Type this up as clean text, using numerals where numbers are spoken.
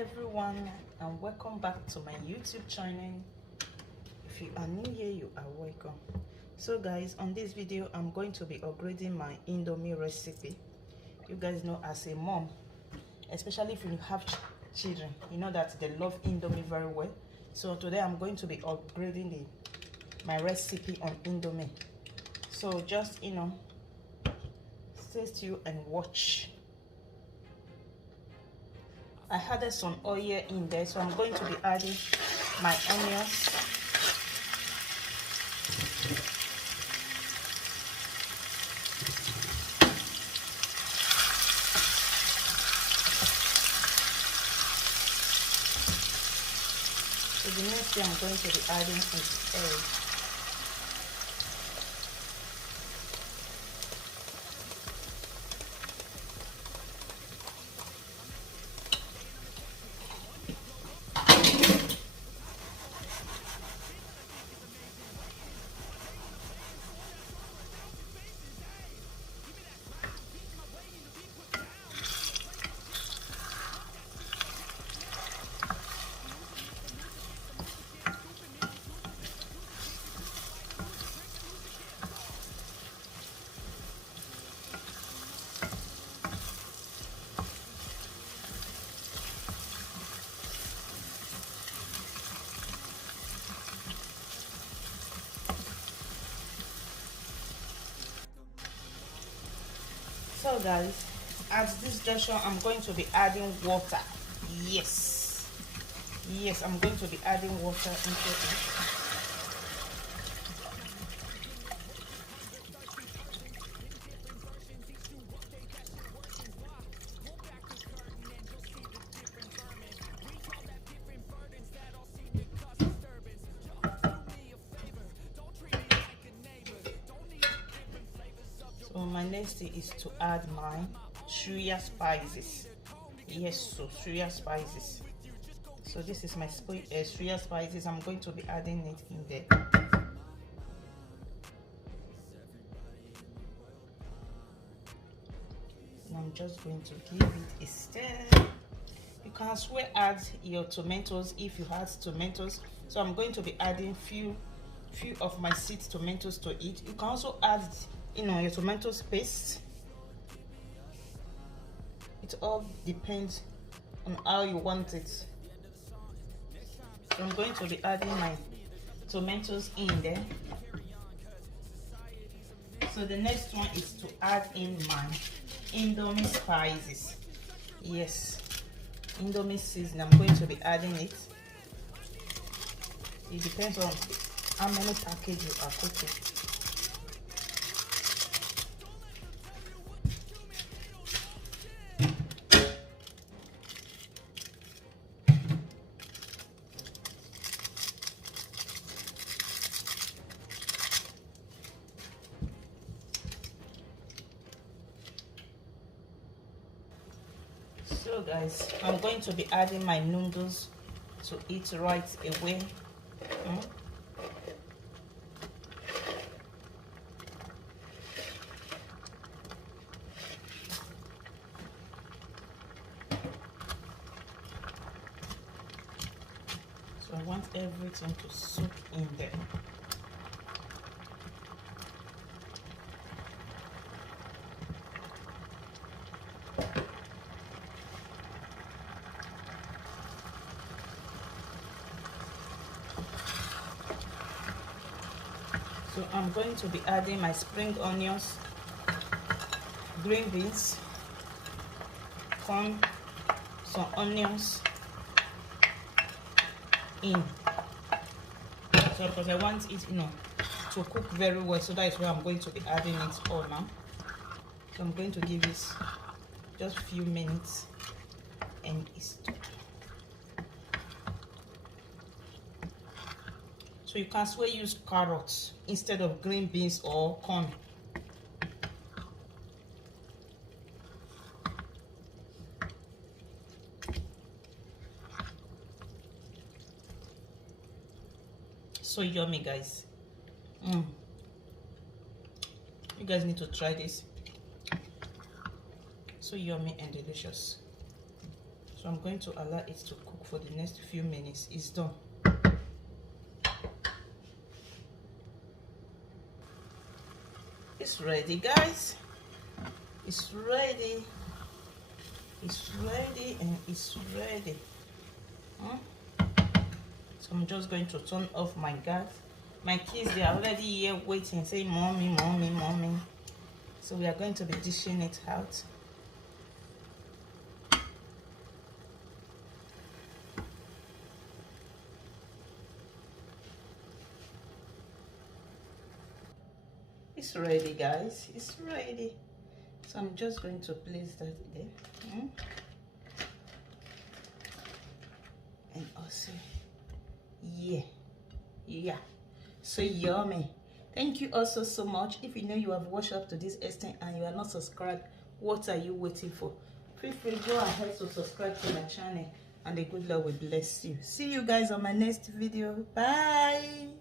everyone, and welcome back to my YouTube channel. If you are new here, you are welcome. So guys, on this video I'm going to be upgrading my Indomie recipe. You guys know, as a mom, especially if you have children, you know that they love Indomie very well. So today I'm going to be upgrading my recipe on Indomie. So just stay tuned and watch. I added some oil in there, so I'm going to be adding my onions. So the next thing I'm going to be adding is egg. So guys, at this juncture I'm going to be adding water. Yes, I'm going to be adding water into it. So my next thing is to add my suya spices. Yes, so suya spices. So this is my suya spices. I'm going to be adding it in there. And I'm just going to give it a stir. You can as well add your tomatoes if you had tomatoes. So I'm going to be adding few of my seed tomatoes to it. You can also add your tomato paste. It all depends on how you want it. So I'm going to be adding my tomatoes in there. So the next one is to add in my Indomie spices. Yes, Indomie seasoning. I'm going to be adding it. It depends on how many packages you are cooking. So guys, I'm going to be adding my noodles to it right away. So I want everything to soak in there. So I'm going to be adding my spring onions, green beans, corn, some onions in. So because I want it, to cook very well, so that is why I'm going to be adding it all now. So I'm going to give this just a few minutes and it's done. So you can still use carrots instead of green beans or corn. So yummy, guys. You guys need to try this. So yummy and delicious. So I'm going to allow it to cook for the next few minutes. It's done. It's ready, guys. It's ready. It's ready and it's ready. So I'm just going to turn off my gas. My kids, they are already here waiting, saying mommy, mommy, mommy. So we are going to be dishing it out. It's ready, guys. It's ready. So I'm just going to place that there. And also, yeah, so yummy. Thank you also so much. If you know you have watched up to this extent and you are not subscribed, what are you waiting for? Feel free, go ahead to subscribe to my channel, and the good Lord will bless you. See you guys on my next video. Bye.